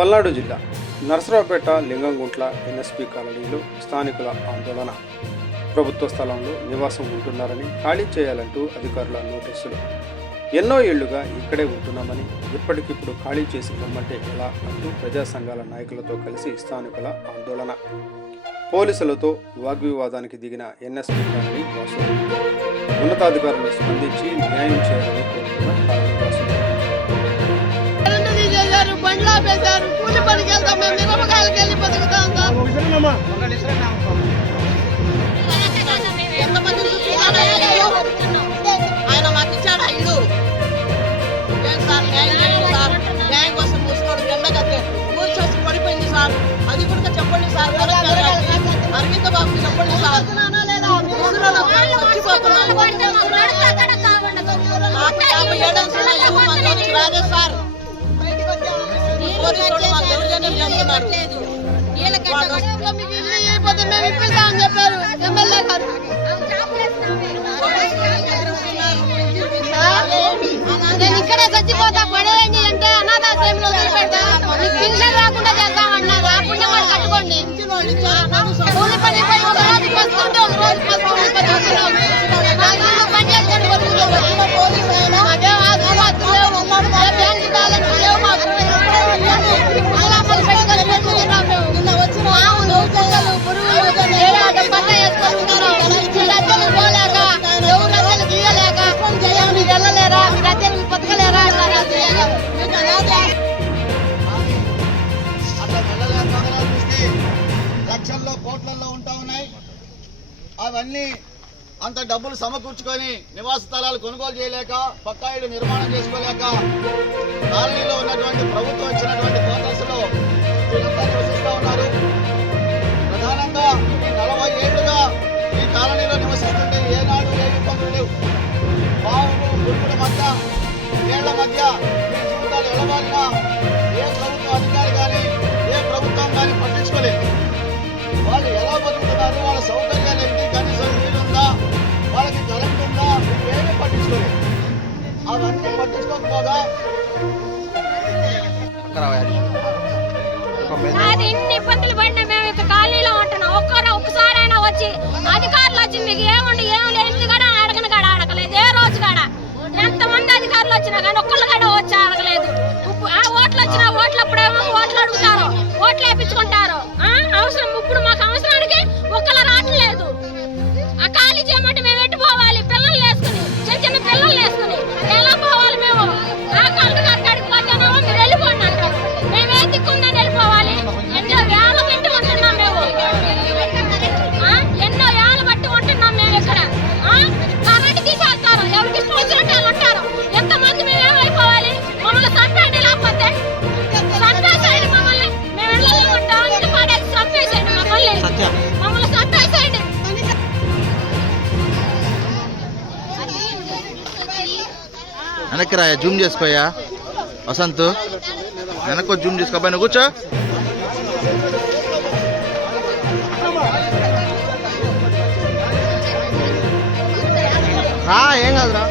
పల్నాడు జిల్లా నరసరావుపేట లింగంగుంట్ల ఎన్ఎస్పి కాలనీలో స్థానికుల ఆందోళన. ప్రభుత్వ స్థలంలో నివాసం ఉంటున్నారని ఖాళీ చేయాలంటూ అధికారుల నోటీసులు. ఎన్నో ఏళ్లుగా ఇక్కడే ఉంటున్నామని ఇప్పటికిప్పుడు ఖాళీ చేసి పొమ్మంటే ఎలా అంటూ ప్రజా సంఘాల నాయకులతో కలిసి స్థానికుల ఆందోళన. పోలీసులతో వాగ్వివాదానికి దిగిన ఎన్ఎస్పి కాలనీ వాసులు. ఉన్నతాధికారులు స్పందించి న్యాయం చేయాలని కోరుతున్న కాలనీ వాసులు. ఆయన మాకు ఇచ్చాడు ఇల్లు సార్, న్యాయం కోసం మూసుకోవడం ఎండగతే కూర్చొచ్చి పడిపోయింది సార్. అది కూడా చెప్పండి సార్, అరవింద బాబు చెప్పండి సార్. చచ్చిపోతున్నాను మాకు 57 ఏళ్ళు రాజే సార్. పోలీసులు మాకు దౌర్జన్యం చేస్తున్నారు. చెప్పారు ఎమ్మెల్యే గారు. నేను ఇక్కడే చచ్చిపోతా పడేయండి అంటే అనాథాశ్రయంలో వదిలిపెడతా, మీకు పింఛన్ రాకుండా చేస్తామన్నారు. ఆ పుణ్యం వాళ్ళు కట్టుకోండి. కూలి పని పోయి ఒక రోజు పసుకుంటే ఒక రోజు పసుకుంటే పని చేసుకొని బ్యాంక్ బ్యాలెన్స్ లేవు మాకు. పంట వేసుకొస్తున్నారు. రద్దలు పోలేక ఎవరు రద్దలు గీయలేక మీరు వెళ్ళలేరా, మీరు రద్దలు బతకలేరా అంటారు. అట్లా వెళ్ళలేక లక్షల్లో కోట్లలో ఉంటా ఉన్నాయి. అవన్నీ అంత డబ్బులు సమకూర్చుకొని నివాస స్థలాలు కొనుగోలు చేయలేక, పక్కా ఇళ్ళు నిర్మాణం చేసుకోలేక కాలనీలో ఉన్నటువంటి ప్రభుత్వం ఇచ్చినటువంటి క్వార్టర్స్ లో వీళ్ళంతా నివసిస్తూ ఉన్నారు. ప్రధానంగా ఈ 40 ఏళ్లుగా ఈ కాలనీలో నివసిస్తుంటే ఏనాడు ఏ ఇబ్బందులు లేవు. పావులు గురువుల మధ్య ఏళ్ల మధ్య మీ జీవితాలు ఎడబాలినా ఏ ప్రభుత్వ అధికారి కానీ ఏ ప్రభుత్వం కానీ పట్టించుకోలేదు. వాళ్ళు ఎలా బతుకుతున్నారు, వాళ్ళ సౌకర్యాలు ఏంటి, కనీసం నీరుందా, వాళ్ళకి కరెంట్ ఉందా, ఏమీ పట్టించుకోలేదు. అవన్నీ పట్టించుకోకపోగా ఎన్ని ఇబ్బందులు పడినా మేము ఇక్కడ ఖాళీలో ఉంటున్నాం. ఒక్కసారైనా వచ్చి అధికారులు వచ్చి మీకు ఏముండి ఏం లేదు కూడా అడగను కాడ అడగలేదు. ఏ రోజు కాడ ఎంతమంది అధికారులు వచ్చినా కానీ ఒక్కళ్ళు కూడా వచ్చి అడగలేదు. ఓట్లు వచ్చినా ఓట్లప్పుడేమో ఓట్లు అడుగుతారు, ఓట్లు వేయించుకుంటారు. అవసరం ఇప్పుడు మాకు అవసరానికి ఒక్కళ్ళు రావట్లేదు. ఆ ఖాళీ చేయమంటే మేము ఎట్టు పోవాలి? పిల్లలు వేసుకుని చిన్న పిల్లలు వేసుకుని ఎలా పోవాలి? మేము ఆ కలెక్టర్ గారి కాడికి పోతానేమో మీరు వెళ్ళిపోండి అంటారు. మేమేం దిక్కుందని వెళ్ళిపోవాలి? ఎన్నో వేల బట్టి ఉంటున్నాం మేము, ఎన్నో వేల బట్టి ఉంటున్నాం మేము ఇక్కడ. కరెంట్ తీసేస్తారు, ఎవరికి ఇష్టం వచ్చినట్టు వాళ్ళు ఉంటారు. ఎంతమంది మేము ఏమైపోవాలి? మమ్మల్ని చంపేయండి, లేకపోతే చంపేసేయండి మమ్మల్ని. మేము వెళ్ళలేము ఉంటాం, ఇంటి పాడేసి చంపేసేయండి మమ్మల్ని, మమ్మల్ని చంపేసేయండి. వెనక్కి రాయా, జూమ్ చేసుకోయా వసంత్, వెనక్కి జూమ్ చేసుకో. పైన కూర్చో. ఏం కాదురా.